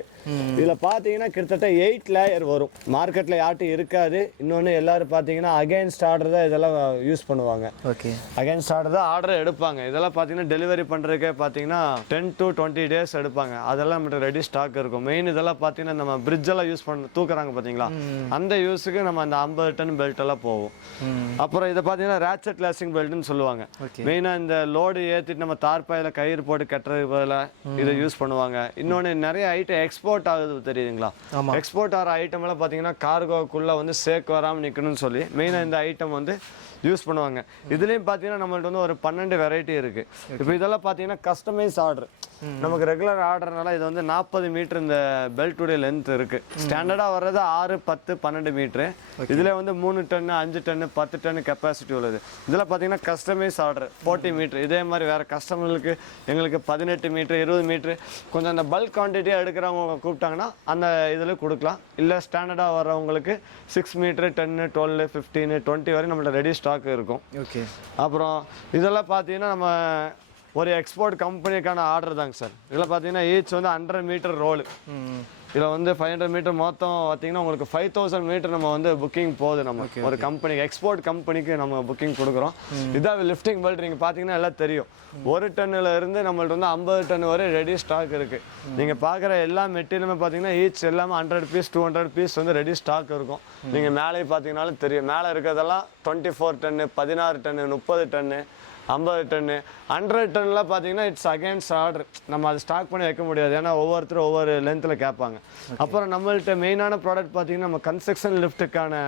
இதில் பார்த்தீங்கன்னா கிட்டத்தட்ட 8 லேயர் வரும். மார்க்கெட்டில் யார்ட்டும் இருக்காது. இன்னொன்று எல்லாரும் பார்த்தீங்கன்னா அகைன்ஸ்ட் ஆர்டர் தான் இதெல்லாம் யூஸ் பண்ணுவாங்க. ஓகே, அகைன்ஸ்ட் ஆர்டர் தான் ஆர்டர் எடுப்பாங்க. இதெல்லாம் பார்த்தீங்கன்னா டெலிவரி பண்ணுறதுக்கே பார்த்தீங்கன்னா 10 to 20 டேஸ் எடுப்பாங்க. அதெல்லாம் நம்மகிட்ட ரெடி ஸ்டாக் இருக்கும். மெயின் இதெல்லாம் பார்த்தீங்கன்னா நம்ம பிரிட்ஜெல்லாம் யூஸ் பண்ண தூக்குறாங்க பார்த்தீங்களா, அந்த யூஸுக்கு நம்ம அந்த 50 டன் பெல்ட் எல்லாம் போவோம். அப்புறம் இதை பார்த்தீங்கன்னா ரேட்செட் லாசிங் பெல்ட்னு சொல்லுவாங்க. மெயினாக இந்த லோடு ஏற்றிட்டு நம்ம தார்பாயில் கயிறு போட்டு கட்டுறதுக்கு பதிலாக இதை யூஸ் பண்ணுவாங்க. இன்னொன்று நிறைய ஐட்டம் எக்ஸ்போர்ட் ஆகுது தெரியுதுங்களா. எக்ஸ்போர்ட் ஆகிற ஐட்டம் எல்லாம் பார்த்தீங்கன்னா கார்கோக்குள்ளே வந்து சேக் வராமல் நிற்கணும்னு சொல்லி மெயினாக இந்த ஐட்டம் வந்து யூஸ் பண்ணுவாங்க. இதுலேயும் பார்த்தீங்கன்னா நம்மள்ட்ட வந்து ஒரு 12 வெரைட்டி இருக்குது. இப்போ இதெல்லாம் பார்த்தீங்கன்னா கஸ்டமைஸ் ஆர்டர். நமக்கு ரெகுலர் ஆர்டர்னால இது வந்து 40 மீட்டர் இந்த பெல்ட்டுடைய லென்த் இருக்கு. ஸ்டாண்டர்டா வர்றது 6, 10, 12 மீட்டர். இதுல வந்து 3 டன், 5 டன், 10 டன் கெப்பாசிட்டி உள்ளது. இதுல பாத்தீங்கன்னா கஸ்டமைஸ் ஆர்டர் 40 மீட்டர். இதே மாதிரி வேற கஸ்டமர்களுக்கு எங்களுக்கு 18 மீட்டர், 20 மீட்டர் கொஞ்சம் அந்த பல்க் குவான்டிட்டியா எடுக்கிறவங்க கூப்பிட்டாங்கன்னா அந்த இதுல கொடுக்கலாம். இல்ல ஸ்டாண்டர்டா வர்றவங்களுக்கு 6 மீட்டர், 10, 12, 15, 20 வரை நம்மள்ட்ட ரெடி ஸ்டாக் இருக்கும். ஓகே. அப்புறம் இதெல்லாம் பார்த்தீங்கன்னா நம்ம ஒரு எக்ஸ்போர்ட் கம்பெனிக்கான ஆர்டர் தாங்க சார். இதில் பார்த்தீங்கன்னா ஈச் வந்து 100 மீட்டர் ரோல். இதில் வந்து 500 மீட்டர் மொத்தம் பார்த்தீங்கன்னா உங்களுக்கு 5000 மீட்டர் நம்ம வந்து புக்கிங் போகுது. நம்ம ஒரு கம்பெனிக்கு எக்ஸ்போர்ட் கம்பெனிக்கு நம்ம புக்கிங் கொடுக்குறோம். இதான் லிஃப்டிங் பெல்ட். நீங்கள் பார்த்தீங்கன்னா எல்லாம் தெரியும். 1 டன்னில் இருந்து நம்மள்ட்ட வந்து 50 டன் வரை ரெடி ஸ்டாக் இருக்குது. நீங்கள் பார்க்குற எல்லா மெட்டீரியலுமே பார்த்தீங்கன்னா ஈச் எல்லாமே 100 பீஸ் 200 பீஸ் வந்து ரெடி ஸ்டாக் இருக்கும். நீங்கள் மேலே பார்த்தீங்கன்னாலும் தெரியும். மேலே இருக்கிறதெல்லாம் 24 டன்னு, 16 டன்னு, 30 டன்னு, 50 டன்னு, 100 டன்லாம் பார்த்தீங்கன்னா இட்ஸ் அகேன்ஸ்ட் ஆர்டர். நம்ம அதை ஸ்டாக் பண்ணி வைக்க முடியாது. ஏன்னா ஒவ்வொருத்தரும் ஒவ்வொரு லென்த்தில் கேட்பாங்க. அப்புறம் நம்மள்ட்ட மெயினான ப்ராடக்ட் பார்த்தீங்கன்னா நம்ம கன்ஸ்ட்ரக்ஷன் லிஃப்ட்டுக்கான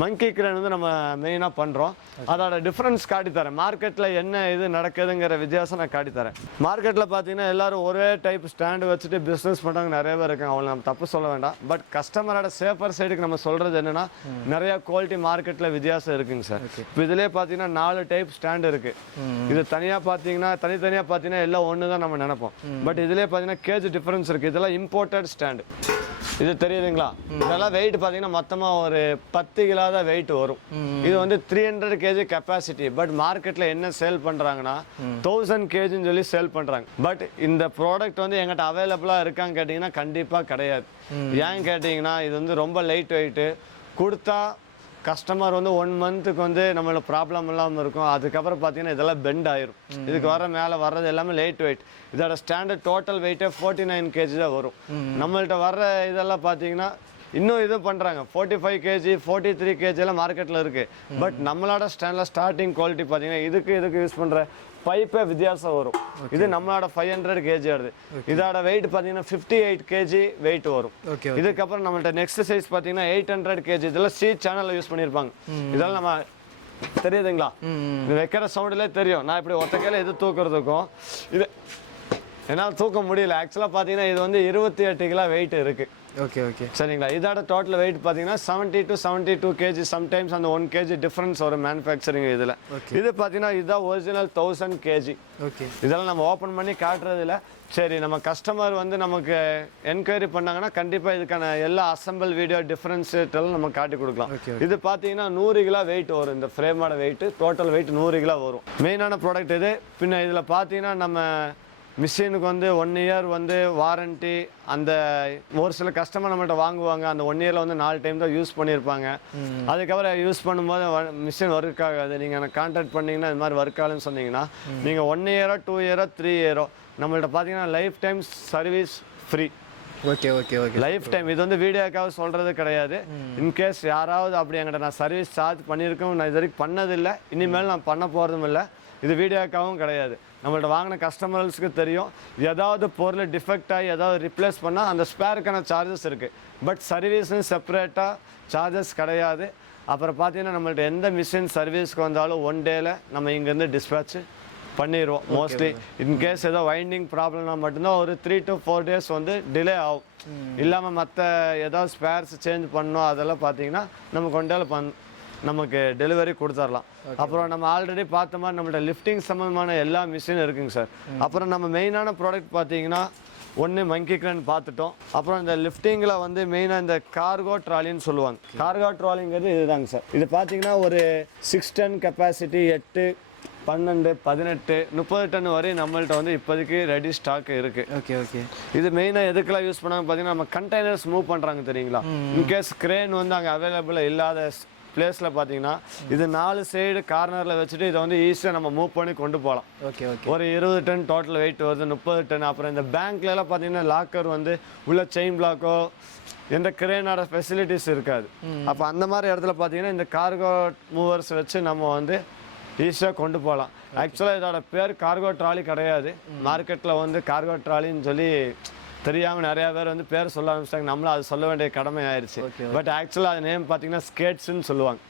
மங்கி கிரேன் வந்து நம்ம மெயினாக பண்ணுறோம். அதோட டிஃப்ரென்ஸ் காட்டித்தரேன். மார்க்கெட்டில் என்ன இது நடக்குதுங்கிற வித்தியாசம் நான் காட்டித்தரேன். மார்க்கெட்டில் பார்த்தீங்கன்னா எல்லாரும் ஒரே டைப் ஸ்டாண்டு வச்சுட்டு பிஸ்னஸ் பண்ணுறவங்க நிறைய பேர் இருக்காங்க. அவங்களை நம்ம தப்பு சொல்ல வேண்டாம். பட் கஸ்டமரோட சேஃபர் சைடுக்கு நம்ம சொல்கிறது என்னென்னா நிறையா குவாலிட்டி மார்க்கெட்டில் வித்தியாசம் இருக்குங்க சார். இப்போ இதிலே பார்த்தீங்கன்னா 4 டைப் ஸ்டாண்டு இருக்குது. இது தனியாக பார்த்தீங்கன்னா தனித்தனியாக பார்த்தீங்கன்னா எல்லாம் ஒன்று தான் நம்ம நினைப்போம். பட் இதிலே பார்த்தீங்கன்னா கேஜ் டிஃப்ரென்ஸ் இருக்குது. இதெல்லாம் இம்போர்ட்டட் ஸ்டாண்டு. இது தெரியுதுங்களா? இதெல்லாம் வெயிட் பார்த்தீங்கன்னா மொத்தமாக ஒரு 10 கிலோ தான் வெயிட் வரும். இது வந்து 300 kg கெப்பாசிட்டி. பட் மார்க்கெட்டில் என்ன சேல் பண்ணுறாங்கன்னா 1000 kgன்னு சொல்லி சேல் பண்ணுறாங்க. பட் இந்த ப்ராடக்ட் வந்து எங்கிட்ட அவைலபிளாக இருக்கான்னு கேட்டிங்கன்னா கண்டிப்பாக கிடையாது. ஏன்னு கேட்டிங்கன்னா இது வந்து ரொம்ப லைட் வெயிட்டு. கொடுத்தா கஸ்டமர் வந்து 1 மந்த்துக்கு வந்து நம்மளோட ப்ராப்ளம் இல்லாமல் இருக்கும். அதுக்கப்புறம் பார்த்தீங்கன்னா இதெல்லாம் பெண்ட் ஆயிரும். இதுக்கு வர மேலே வர்றது எல்லாமே லைட் வெயிட். இதோட ஸ்டாண்டர்ட் டோட்டல் வெயிட்டே 49 kg தான் வரும். நம்மள்ட்ட வர்ற இதெல்லாம் பார்த்தீங்கன்னா இன்னும் இது பண்ணுறாங்க 45 kg 43 kg எல்லாம் மார்க்கெட்டில் இருக்குது. பட் நம்மளோட ஸ்டாண்டில் ஸ்டார்டிங் குவாலிட்டி பார்த்தீங்கன்னா இதுக்கு யூஸ் பண்ணுற பைப்பே வித்தியாசம் வரும். இது நம்மளோட 500 kg வருது. இதோட வெயிட் பார்த்தீங்கன்னா 58 kg வெயிட் வரும். இதுக்கப்புறம் நம்மள்ட்ட நெக்ஸ்ட் சைஸ் பார்த்தீங்கன்னா 800 kg. இதெல்லாம் சி சேனலில் யூஸ் பண்ணியிருப்பாங்க. இதெல்லாம் நம்ம தெரியுதுங்களா? இது வைக்கிற சவுண்டிலே தெரியும். நான் இப்படி ஒத்த கையில் இது தூக்குறதுக்கும் இது என்னால் தூக்க முடியல. ஆக்சுவலாக பார்த்தீங்கன்னா இது வந்து 28 கிலோ வெயிட் இருக்குது. ஓகே ஓகே சரிங்களா? இதோட டோட்டல் வெயிட் பார்த்தீங்கன்னா 70 to 72 kg. சம்டைம்ஸ் அந்த 1 kg டிஃப்ரென்ஸ் வரும் மேனுஃபேக்சரிங் இதில். இது பார்த்தீங்கன்னா இதுதான் ஒரிஜினல் 1000 kg. ஓகே. இதெல்லாம் நம்ம ஓப்பன் பண்ணி காட்டுறது இல்லை. சரி, நம்ம கஸ்டமர் வந்து நமக்கு என்கொயரி பண்ணாங்கன்னா கண்டிப்பாக இதுக்கான எல்லா அசம்பிள் வீடியோ டிஃப்ரென்ஸ் எல்லாம் நம்ம காட்டி கொடுக்கலாம். இது பார்த்தீங்கன்னா 100 கிலோ வெயிட் வரும். இந்த ஃப்ரேமோட வெயிட் டோட்டல் வெயிட் 100 கிலோ வரும். மெயினான ப்ராடக்ட் இது. பின்ன இதில் பார்த்தீங்கன்னா நம்ம மிஷினுக்கு வந்து 1 இயர் வந்து வாரண்ட்டி. அந்த ஒரு சில கஸ்டமர் நம்மள்ட்ட வாங்குவாங்க. அந்த 1 இயரில் வந்து 4 டைம் தான் யூஸ் பண்ணியிருப்பாங்க. அதுக்கப்புறம் யூஸ் பண்ணும்போது மிஷின் ஒர்க் ஆகாது. நீங்கள் எனக்கு கான்டாக்ட் பண்ணிங்கன்னா இது மாதிரி ஒர்க் ஆகலன்னு சொன்னீங்கன்னா நீங்கள் 1 இயரோ 2 இயரோ 3 இயரோ நம்மள்ட்ட பார்த்தீங்கன்னா life time service free. Okay okay okay. Life time. இது வந்து வீடியோக்காக சொல்கிறது கிடையாது. இன்கேஸ் யாராவது அப்படி என்கிட்ட நான் சர்வீஸ் சார்ஜ் பண்ணியிருக்கோம், நான் இது வரைக்கும் பண்ணதில்லை, இனிமேல் நான் பண்ண போகிறதும் இல்லை. இது வீடியோக்காகவும் கிடையாது. நம்மள்ட்ட வாங்கின கஸ்டமர்ஸ்க்கு தெரியும். ஏதாவது பொருள் டிஃபெக்ட் ஆகி ஏதாவது ரிப்ளேஸ் பண்ணால் அந்த ஸ்பேருக்கான சார்ஜஸ் இருக்குது. பட் சர்வீஸ்னு செப்பரேட்டாக சார்ஜஸ் கிடையாது. அப்புறம் பார்த்தீங்கன்னா நம்மள்ட்ட எந்த மிஷின் சர்வீஸ்க்கு வந்தாலும் 1 டேயில் நம்ம இங்கேருந்து டிஸ்பேட்ச் பண்ணிடுவோம். மோஸ்ட்லி இன்கேஸ் ஏதோ வைண்டிங் ப்ராப்ளம்னா மட்டும்தான் ஒரு 3 to 4 days வந்து டிலே ஆகும். இல்லாமல் மற்ற ஏதாவது ஸ்பேர்ஸ் சேஞ்ச் பண்ணோம் அதெல்லாம் பார்த்தீங்கன்னா நம்ம 1 டேயில் நமக்கு டெலிவரி கொடுத்துடலாம். அப்புறம் நம்ம ஆல்ரெடி பார்த்த மாதிரி நம்மள்ட்ட லிஃப்டிங் சம்மந்தமான எல்லா மிஷினும் இருக்குங்க சார். அப்புறம் நம்ம மெயினான ப்ராடக்ட் பார்த்தீங்கன்னா ஒன்று மங்கி கிரேன் பார்த்துட்டோம். அப்புறம் இந்த லிஃப்டிங்கில் வந்து மெயினாக இந்த கார்கோ ட்ராலின்னு சொல்லுவாங்க. கார்கோ ட்ராலிங்கிறது இதுதாங்க சார். இது பார்த்தீங்கன்னா ஒரு 6 டன் கெப்பாசிட்டி, 8, 12, 18, 30 டன் வரை நம்மள்ட்ட வந்து இப்போதைக்கு ரெடி ஸ்டாக் இருக்கு. Okay okay. இது மெயினாக எதுக்கெல்லாம் யூஸ் பண்ணாங்க பார்த்தீங்கன்னா நம்ம கண்டெய்னர்ஸ் மூவ் பண்ணுறாங்க தெரியுங்களா? இன்கேஸ் கிரேன் வந்து அங்கே அவைலபிள் இல்லாத பிளேஸில் பார்த்தீங்கன்னா இது 4 சைடு கார்னரில் வச்சுட்டு இதை வந்து ஈஸியாக நம்ம மூவ் பண்ணி கொண்டு போகலாம். Okay okay. ஒரு 20 டன் டோட்டல் வெயிட் வருது, 30 டன். அப்புறம் இந்த பேங்க்லலாம் பார்த்தீங்கன்னா லாக்கர் வந்து உள்ள செயின் பிளாக்கோ எந்த கிரேனோட ஃபெசிலிட்டிஸ் இருக்காது. அப்போ அந்த மாதிரி இடத்துல பார்த்தீங்கன்னா இந்த கார்கோ மூவர்ஸ் வச்சு நம்ம வந்து ஈஸியாக கொண்டு போகலாம். ஆக்சுவலாக இதோட பேர் கார்கோ ட்ராலி கிடையாது. மார்க்கெட்டில் வந்து கார்கோ ட்ராலின்னு சொல்லி தெரியாமல் நிறையா பேர் வந்து பேர் சொல்ல ஆரம்பிச்சிட்டாங்க. நம்மளும் அது சொல்ல வேண்டிய கடமை ஆயிடுச்சு. பட் ஆக்சுவலாக அது நேம் பார்த்தீங்கன்னா ஸ்கேட்ஸ்ன்னு சொல்லுவாங்க.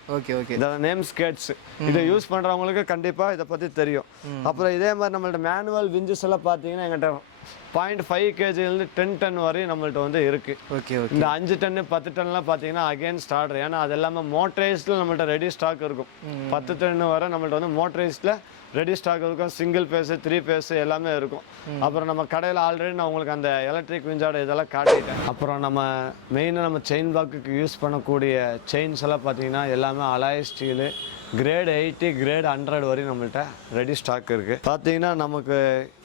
இந்த நேம் ஸ்கேட்ஸ். இதை யூஸ் பண்ணுறவங்களுக்கு கண்டிப்பாக இதை பற்றி தெரியும். அப்புறம் இதே மாதிரி நம்மள்ட்ட மேனுவல் விஞ்சஸ் எல்லாம் பார்த்தீங்கன்னா எங்கிட்ட 0.5 kgலேருந்து 10 டன் வரையும் நம்மள்ட்ட வந்து இருக்குது. இந்த 5 டன்னு 10 டன்லாம் பார்த்தீங்கன்னா அகேன்ஸ்ட் ஆர்டர். ஏன்னா அது எல்லாமே மோட்டரைஸ்டில் நம்மள்ட்ட ரெடி ஸ்டாக் இருக்கும். 10 டன்னு வரை நம்மள்ட்ட வந்து மோட்டரைஸ்டில் ரெடி ஸ்டாக் இருக்கும். சிங்கிள் ஃபேஸு 3 ஃபேஸு எல்லாமே இருக்கும். அப்புறம் நம்ம கடையில் ஆல்ரெடி நான் உங்களுக்கு அந்த எலக்ட்ரிக் விஞ்சாட இதெல்லாம் காட்டிட்டேன். அப்புறம் நம்ம மெயினாக நம்ம செயின் பாக்குக்கு யூஸ் பண்ணக்கூடிய செயின்ஸ் எல்லாம் பார்த்தீங்கன்னா எல்லாமே அலாய் ஸ்டீலு, கிரேட் 80 கிரேட் 100 வரையும் நம்மள்ட்ட ரெடி ஸ்டாக் இருக்குது. பார்த்தீங்கன்னா நமக்கு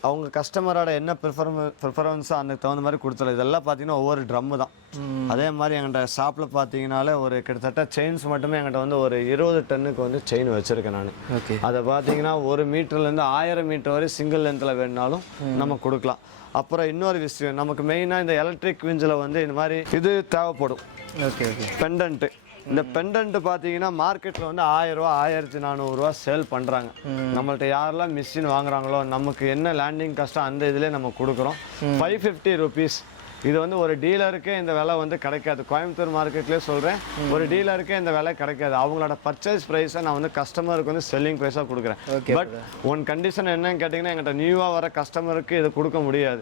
அவங்க கஸ்டமரோட என்ன ப்ரிஃபரன்ஸோ அதுக்கு தகுந்த மாதிரி கொடுத்துரும். இதெல்லாம் பார்த்தீங்கன்னா ஒவ்வொரு ட்ரம்மு தான். அதே மாதிரி எங்கிட்ட ஷாப்பில் பார்த்தீங்கன்னாலே ஒரு கிட்டத்தட்ட செயின்ஸ் மட்டுமே எங்கிட்ட வந்து ஒரு 20 டன்னுக்கு வந்து செயின் வச்சுருக்கேன் நான். அதை பார்த்தீங்கன்னா 1 மீட்டர்லேருந்து 1000 மீட்டர் வரை சிங்கிள் லென்த்தில் வேணுனாலும் நம்ம கொடுக்கலாம். அப்புறம் இன்னொரு விஷயம், நமக்கு மெயினாக இந்த எலக்ட்ரிக் விஞ்சில் வந்து இந்த மாதிரி இது தேவைப்படும். பெண்டன்ட்டு. இந்த பெண்டன்ட் பார்த்தீங்கன்னா மார்க்கெட்டில் வந்து 1000 ரூபா 1400 சேல் பண்ணுறாங்க. நம்மள்ட்ட யாரெல்லாம் மிஷின் வாங்குறாங்களோ நமக்கு என்ன லேண்டிங் காஸ்ட்டோ அந்த இதிலே நம்ம கொடுக்குறோம். 550 rupees. இது வந்து ஒரு டீலருக்கே இந்த விலை வந்து கிடைக்காது. கோயம்புத்தூர் மார்க்கெட்லேயே சொல்கிறேன், ஒரு டீலருக்கே இந்த விலை கிடைக்காது. அவங்களோட பர்ச்சேஸ் ப்ரைஸை நான் வந்து கஸ்டமருக்கு வந்து செல்லிங் ப்ரைஸாக கொடுக்குறேன். பட் ஒன் கண்டிஷன் என்னன்னு கேட்டிங்கன்னா, எங்கிட்ட நியூவாக வர கஸ்டமருக்கு இது கொடுக்க முடியாது.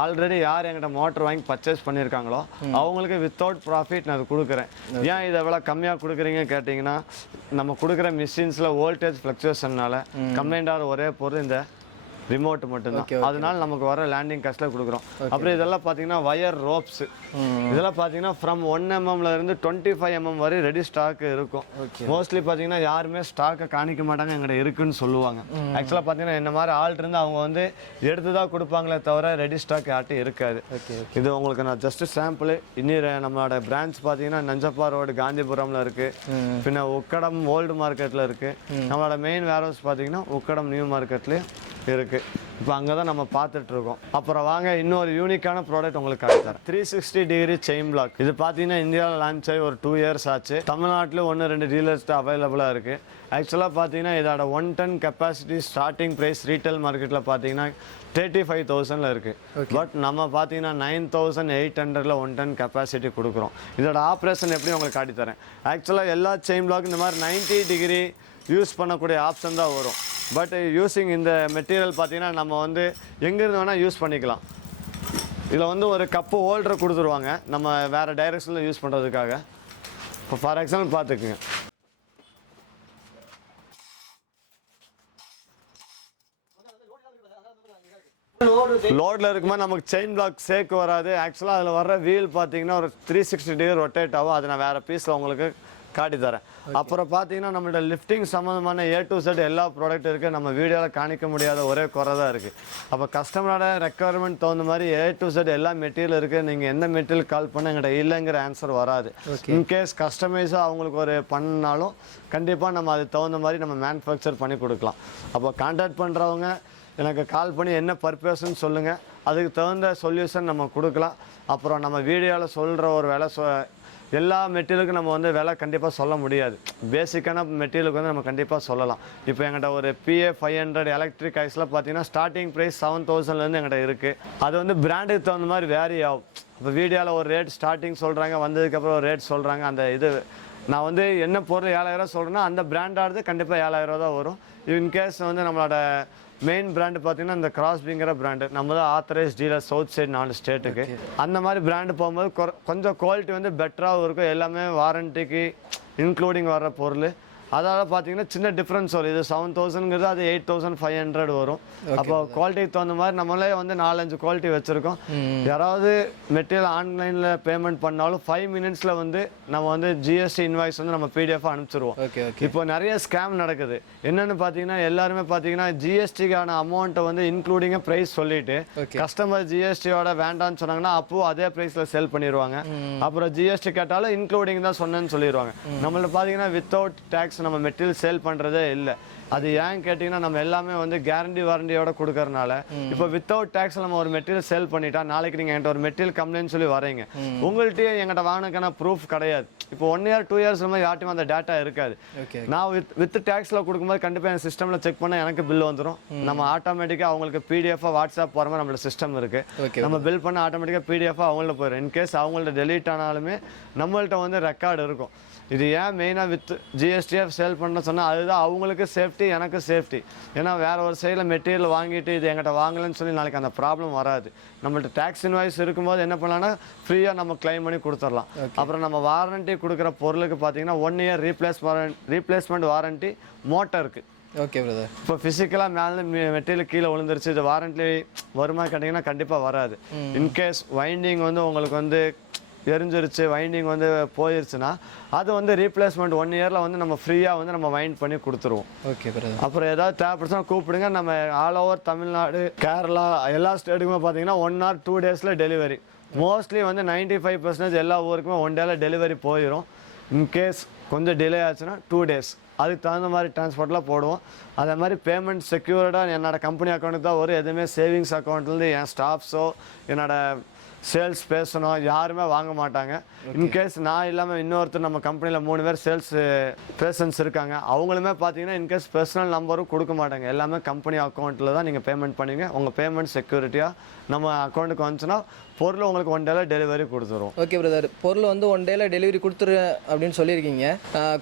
ஆல்ரெடி யார் எங்கிட்ட மோட்டர் வாங்கி பர்ச்சேஸ் பண்ணியிருக்காங்களோ அவங்களுக்கு வித்தவுட் ப்ராஃபிட் நான் அது கொடுக்குறேன். ஏன் இதை விலை கம்மியாக கொடுக்குறீங்க கேட்டிங்கன்னா, நம்ம கொடுக்குற மிஷின்ஸில் வோல்டேஜ் ஃப்ளக்சுவேஷன்னால கம்ப்ளைண்ட் ஆகிற ஒரே பொருள் இந்த ரிமோட் மட்டும்தான். அதனால நமக்கு வர லேண்டிங் காஸ்ட்ல கொடுக்குறோம். அப்புறம் இதெல்லாம் பார்த்தீங்கன்னா வயர் ரோப்ஸ். இதெல்லாம் பார்த்தீங்கன்னா ஃப்ரம் 1 mm இருந்து 25 mm வரை ரெடி ஸ்டாக் இருக்கும். மோஸ்ட்லி பார்த்தீங்கன்னா யாருமே ஸ்டாக்கை காணிக்க மாட்டாங்க, எங்கிட்ட இருக்குன்னு சொல்லுவாங்க. ஆக்சுவலாக பார்த்தீங்கன்னா என்ன மாதிரி ஆள் இருந்து அவங்க வந்து எடுத்து தான் கொடுப்பாங்களே தவிர ரெடி ஸ்டாக் யார்ட்டும் இருக்காது. இது உங்களுக்கு நான் ஜஸ்ட் சாம்பிள். இன்னும் நம்மளோட பிரான்ச் பார்த்தீங்கன்னா நஞ்சப்பா ரோடு காந்திபுரம்ல இருக்கு. பின்ன உக்கடம் ஓல்டு மார்க்கெட்ல இருக்கு. நம்மளோட மெயின் வேர் ஹவுஸ் பார்த்தீங்கன்னா உக்கடம் நியூ மார்க்கெட்லேயும் இருக்கு. இப்போ அங்கே தான் நம்ம பார்த்துட்டு இருக்கோம். அப்புறம் வாங்க இன்னொரு யூனிக்கான ப்ராடக்ட் உங்களுக்கு காட்டுறேன். 360 டிகிரி செயின் பிளாக். இது பார்த்தீங்கன்னா இந்தியாவில் லான்ச் ஆகி ஒரு 2 years ஆச்சு. தமிழ்நாட்டில் 1-2 டீலர்ஸ் தான் அவைலபிளாக இருக்குது. ஆக்சுவலாக பார்த்தீங்கன்னா இதோட 1 ton capacity starting price retail மார்க்கெட்டில் பார்த்தீங்கன்னா 35,000 இருக்குது. பட் நம்ம பார்த்தீங்கன்னா 9,800 1 ton கெப்பாசிட்டி கொடுக்குறோம். இதோட ஆப்ரேஷன் எப்படி உங்களுக்கு காட்டித்தரேன். ஆக்சுவலாக எல்லா செயின் பிளாக் இந்த மாதிரி 90 டிகிரி யூஸ் பண்ணக்கூடிய ஆப்ஷன் தான் வரும். பட் யூஸிங் இந்த மெட்டீரியல் பார்த்தீங்கன்னா நம்ம வந்து எங்கேருந்து வேணால் யூஸ் பண்ணிக்கலாம். இதில் வந்து ஒரு கப்பு ஹோல்டர் கொடுத்துருவாங்க நம்ம வேறு டைரெக்ஷனில் யூஸ் பண்ணுறதுக்காக. இப்போ ஃபார் எக்ஸாம்பிள் பார்த்துக்குங்க, லோடில் இருக்கும்போது நமக்கு செயின் பிளாக் சேக் வராது. ஆக்சுவலாக அதில் வர்ற வீல் பார்த்தீங்கன்னா ஒரு 360 டிகிரி ரொட்டேட் ஆகும். அது நான் வேறு பீஸில் உங்களுக்கு காட்டி தரேன். அப்புறம் பார்த்தீங்கன்னா நம்மளோட லிஃப்டிங் சம்மந்தமான A to Z எல்லா ப்ராடக்ட் இருக்குது. நம்ம வீடியோவில் காணிக்க முடியாத ஒரே குறை தான் இருக்குது. அப்போ கஸ்டமரோட ரெக்குவயர்மெண்ட் தகுந்த மாதிரி A to Z எல்லா மெட்டீரியல் இருக்குது. நீங்கள் எந்த மெட்டீரியல் கால் பண்ண எங்கிட்ட இல்லைங்கிற ஆன்சர் வராது. இன்கேஸ் கஸ்டமைஸாக அவங்களுக்கு ஒரு பண்ணாலும் கண்டிப்பாக நம்ம அதுக்கு தகுந்த மாதிரி நம்ம மேனுஃபேக்சர் பண்ணி கொடுக்கலாம். அப்போ கான்டாக்ட் பண்ணுறவங்க எனக்கு கால் பண்ணி என்ன பர்பஸ்ன்னு சொல்லுங்கள், அதுக்கு தகுந்த சொல்யூஷன் நம்ம கொடுக்கலாம். அப்புறம் நம்ம வீடியோவில் சொல்கிற ஒரு விலை எல்லா மெட்டீரியலுக்கும் நம்ம வந்து விலை கண்டிப்பாக சொல்ல முடியாது. பேசிக்கான மெட்டீரியலுக்கு வந்து நம்ம கண்டிப்பாக சொல்லலாம். இப்போ எங்கிட்ட ஒரு PA 500 எலக்ட்ரிக் ஐஸில் பார்த்தீங்கன்னா ஸ்டார்டிங் ப்ரைஸ் 7,000லேருந்து எங்கிட்ட இருக்குது. அது வந்து பிராண்டுக்கு தகுந்த மாதிரி வேரி ஆகும். இப்போ வீடியோவில் ஒரு ரேட் ஸ்டார்டிங் சொல்கிறாங்க, வந்ததுக்கப்புறம் ஒரு ரேட் சொல்கிறாங்க. அந்த இது நான் வந்து என்ன பொருள் 7,000 சொல்கிறேன்னா அந்த பிராண்டானது கண்டிப்பாக 7,000 தான் வரும். இன்கேஸ் வந்து நம்மளோட மெயின் பிராண்டு பார்த்தீங்கன்னா இந்த கிராஸ்பிங்கிற பிராண்டு நம்ம தான் ஆத்தரைஸ் டீலர் சவுத் சைடு 4 ஸ்டேட்டுக்கு. அந்த மாதிரி பிராண்டு போகும்போது கொஞ்சம் குவாலிட்டி வந்து பெட்டராகவும் இருக்கும். எல்லாமே வாரண்டிக்கு இன்க்ளூடிங் வர்ற பொருள். அதாவது பார்த்தீங்கன்னா சின்ன டிஃப்ரென்ஸ் வரும். இது 7,000ங்கிறது அது 8,500 வரும். அப்போ குவாலிட்டிக்கு தகுந்த மாதிரி நம்மளே வந்து 4-5 குவாலிட்டி வச்சுருக்கோம். யாராவது மெட்டீரியல் ஆன்லைனில் பேமெண்ட் பண்ணாலும் 5 minutesல வந்து நம்ம வந்து GST இன்வாய்ஸ் வந்து நம்ம PDF அனுப்பிச்சிருவோம். இப்போ நிறைய ஸ்கேம் நடக்குது. என்னென்னு பார்த்தீங்கன்னா எல்லாருமே பார்த்தீங்கன்னா GSTக்கான அமௌண்ட்டை வந்து இன்க்ளூடிங்காக ப்ரைஸ் சொல்லிட்டு கஸ்டமர் GSTயோட வேண்டான்னு சொன்னாங்கன்னா அப்போ அதே ப்ரைஸில் சேல் பண்ணிடுவாங்க. அப்புறம் GST கேட்டாலும் இன்க்ளூடிங் தான் சொன்னேன்னு சொல்லிடுவாங்க. நம்மள்ட்ட பார்த்தீங்கன்னா வித்தவுட் டேக்ஸ் நம்ம மெட்டீரியல் சேல் பண்ணுறதே இல்லை. அது ஏன் கேட்டிங்கன்னா நம்ம எல்லாமே வந்து கேரண்டி வாரண்டியோட கொடுக்கறனால இப்போ வித்தவுட் டேக்ஸ் நம்ம ஒரு மெட்டீரியல் சேல் பண்ணிட்டா நாளைக்கு நீங்கள் என்கிட்ட ஒரு மெட்டீரியல் கம்ப்ளைண்ட் சொல்லி வரீங்க, உங்கள்கிட்டயே எங்கிட்ட வாங்கினதுக்கான ப்ரூஃப் கிடையாது. இப்போ 1 year 2 years மாதிரி யார்ட்டையும் அந்த டேட்டா இருக்காது. நான் வித் டேக்ஸில் கொடுக்கும்போது கண்டிப்பாக என் சிஸ்டமில் செக் பண்ணால் எனக்கு பில் வந்துடும். நம்ம ஆட்டோமேட்டிக்காக அவங்களுக்கு பிடிஎஃபாக வாட்ஸ்அப் போகிற மாதிரி நம்மளோட சிஸ்டம் இருக்குது. நம்ம பில் பண்ண ஆட்டோமேட்டிக்காக பிடிஎஃபாக அவங்கள்ட்ட போயிடும். இன்கேஸ் அவங்கள்ட்ட டெலீட் ஆனாலுமே நம்மள்ட்ட வந்து ரெக்கார்டு இருக்கும். இது ஏன் மெயினாக வித் ஜிஎஸ்டிஎஃப் சேல் பண்ண சொன்னால் அதுதான் அவங்களுக்கு சேஃப்டி, எனக்கு சேஃப்டி. ஏன்னா வேற ஒரு சைடில் மெட்டீரியல் வாங்கிட்டு இது எங்கிட்ட வாங்கலன்னு சொல்லி நாளைக்கு அந்த ப்ராப்ளம் வராது. நம்மள்ட்ட டேக்ஸ் இன்வாய்ஸ் இருக்கும்போது என்ன பண்ணலாம்னா ஃப்ரீயாக நம்ம கிளைம் பண்ணி கொடுத்துடலாம். அப்புறம் நம்ம வாரண்ட்டி கொடுக்குற பொருளுக்கு பார்த்தீங்கன்னா 1 year ரீப்ளேஸ்மெண்ட் வாரண்ட்டி மோட்டருக்கு. Okay brother. இப்போ ஃபிசிக்கலாக மேலே மெட்டீரியல் கீழே விழுந்துருச்சு, இது வாரண்ட்டி வருமா கேட்டிங்கன்னா கண்டிப்பாக வராது. இன்கேஸ் வைண்டிங் வந்து உங்களுக்கு வந்து எரிஞ்சிருச்சு, வைண்டிங் வந்து போயிருச்சுன்னா அது வந்து ரீப்ளேஸ்மெண்ட் 1 yearல வந்து நம்ம ஃப்ரீயாக வந்து நம்ம வைண்ட் பண்ணி கொடுத்துருவோம். Okay brother. அப்புறம் ஏதாவது தேவைப்படுச்சுன்னா கூப்பிடுங்க. நம்ம ஆல் ஓவர் தமிழ்நாடு, கேரளா எல்லா ஸ்டேட்டுக்குமே பார்த்தீங்கன்னா 1 or 2 days டெலிவரி. மோஸ்ட்லி வந்து 95% எல்லா ஊருக்குமே 1 day டெலிவரி போயிடும். இன்கேஸ் கொஞ்சம் டிலே ஆச்சுன்னா 2 days. அதுக்கு தகுந்த மாதிரி டிரான்ஸ்போர்ட்லாம் போடுவோம். அதே மாதிரி பேமெண்ட் செக்யூர்டாக என்னோட கம்பெனி அக்கௌண்ட்டுக்கு தான் வரும். எதுவுமே சேவிங்ஸ் அக்கௌண்ட்லேருந்து என் ஸ்டாஃப்ஸோ என்னோட சேல்ஸ் பேசணும் யாருமே வாங்க மாட்டாங்க. இன்கேஸ் நான் இல்லாமல் இன்னொருத்தர் நம்ம கம்பெனியில் 3 பேர் சேல்ஸ் பேர்சன்ஸ் இருக்காங்க, அவங்களுமே பார்த்தீங்கன்னா இன்கேஸ் பர்சனல் நம்பரும் கொடுக்க மாட்டாங்க. எல்லாமே கம்பெனி அக்கௌண்ட்டில் தான் நீங்கள் பேமெண்ட் பண்ணுவீங்க. உங்கள் பேமெண்ட் செக்யூரிட்டியாக நம்ம அக்கௌண்ட்டுக்கு வந்துச்சுன்னா பொருள் உங்களுக்கு 1 day டெலிவரி கொடுத்துருவோம். Okay brother. பொருள் வந்து 1 day டெலிவரி கொடுத்துரு அப்படின்னு சொல்லியிருக்கீங்க.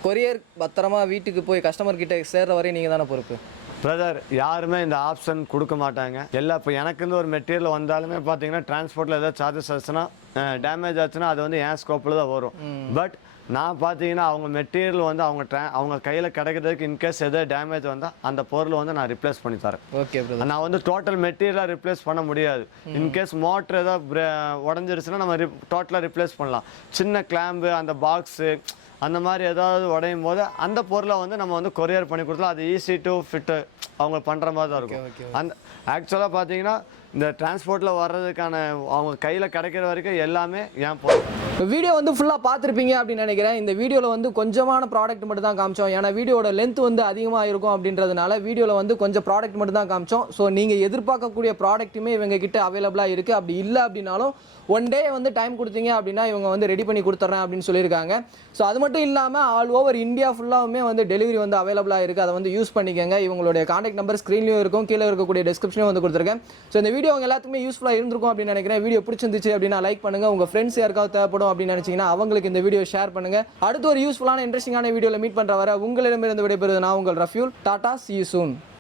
கொரியர் பத்திரமா வீட்டுக்கு போய் கஸ்டமர் கிட்ட சேர்ற வரையும் நீங்கள் தானே பொறுப்பு? பிரதர், யாருமே இந்த ஆப்ஷன் கொடுக்க மாட்டாங்க. எல்லாம் இப்போ எனக்கு இருந்து ஒரு மெட்டீரியல் வந்தாலுமே பார்த்தீங்கன்னா டிரான்ஸ்போர்ட்டில் ஏதாவது சார்ஜஸ் ஆச்சுன்னா, டேமேஜ் ஆச்சுன்னா அது வந்து என் ஸ்கோப்பில் தான் வரும். பட் நான் பார்த்தீங்கன்னா அவங்க மெட்டீரியல் வந்து அவங்க கையில் கிடைக்கிறதுக்கு இன்கேஸ் எதாவது டேமேஜ் வந்தால் அந்த பொருள் வந்து நான் ரிப்ளேஸ் பண்ணி தரேன். Okay brother. நான் வந்து டோட்டல் மெட்டீரியலாக ரிப்ளேஸ் பண்ண முடியாது. இன்கேஸ் மோட்டர் ஏதாவது உடஞ்சிருச்சுன்னா நம்ம டோட்டலாக ரிப்ளேஸ் பண்ணலாம். சின்ன கிளாம்பு, அந்த பாக்ஸு, அந்த மாதிரி ஏதாவது உடையும் போது அந்த பொருளை வந்து நம்ம வந்து கொரியர் பண்ணி கொடுத்தலாம். அது ஈஸி டு ஃபிட்டு அவங்க பண்ணுற மாதிரி தான் இருக்கும். அந்த ஆக்சுவலாக பார்த்தீங்கன்னா இந்த டிரான்ஸ்போர்ட்டில் வர்றதுக்கான அவங்க கையில் கிடைக்கிற வரைக்கும் எல்லாமே ஏன் போகிறோம். வீடியோ வந்து ஃபுல்லாக பார்த்துருப்பீங்க அப்படின்னு நினைக்கிறேன். இந்த வீடியோவில் வந்து கொஞ்சமான ப்ராடக்ட் மட்டும் தான் காமிச்சோம். ஏன்னா வீடியோட லென்த் வந்து அதிகமாக இருக்கும் அப்படின்றதுனால வீடியோவில் வந்து கொஞ்சம் ப்ராடக்ட் மட்டும் தான் காமிச்சோம். ஸோ நீங்கள் எதிர்பார்க்கக்கூடிய ப்ராடக்ட்டுமே இவங்க கிட்ட அவைலபிளாக இருக்குது. அப்படி இல்லை அப்படின்னாலும் 1 day வந்து டைம் கொடுத்தீங்க அப்படின்னா இவங்க வந்து ரெடி பண்ணி கொடுத்துட்றேன் அப்படின்னு சொல்லியிருக்காங்க. ஸோ அது மட்டும் இல்லாமல் ஆல் ஓவர் இந்தியா ஃபுல்லாகவுமே வந்து டெலிவரி வந்து அவைலபிளாக இருக்குது. அதை வந்து யூஸ் பண்ணிக்கோங்க. இவங்களுடைய கான்டாக்ட் நம்பர் ஸ்க்ரீன்லேயும் இருக்கும், கீழே இருக்கக்கூடிய டிஸ்கிரிப்ஷனையும் வந்து கொடுத்துருக்கேன். ஸோ இந்த வீடியோ உங்க எல்லாத்துக்குமே யூஸ்ஃபுல்லாக இருந்திருக்கும் அப்படின்னு நினைக்கிறேன். வீடியோ பிடிச்சிருந்துச்சு அப்படின்னா லைக் பண்ணுங்கள். உங்கள் ஃப்ரெண்ட்ஸ் யாருக்காவது தேவைப்படும் அப்படின்னு நினச்சிங்கன்னா அவங்களுக்கு இந்த வீடியோ ஷேர் பண்ணுங்கள். அடுத்து ஒரு யூஸ்ஃபுல்லான இன்ட்ரெஸ்டிங்கான வீடியோவில் மீட் பண்ணுற வர உங்களிடமிருந்து விடைபெறுவது நான் உங்கள் ரஃப்யூல். Tata, see you soon.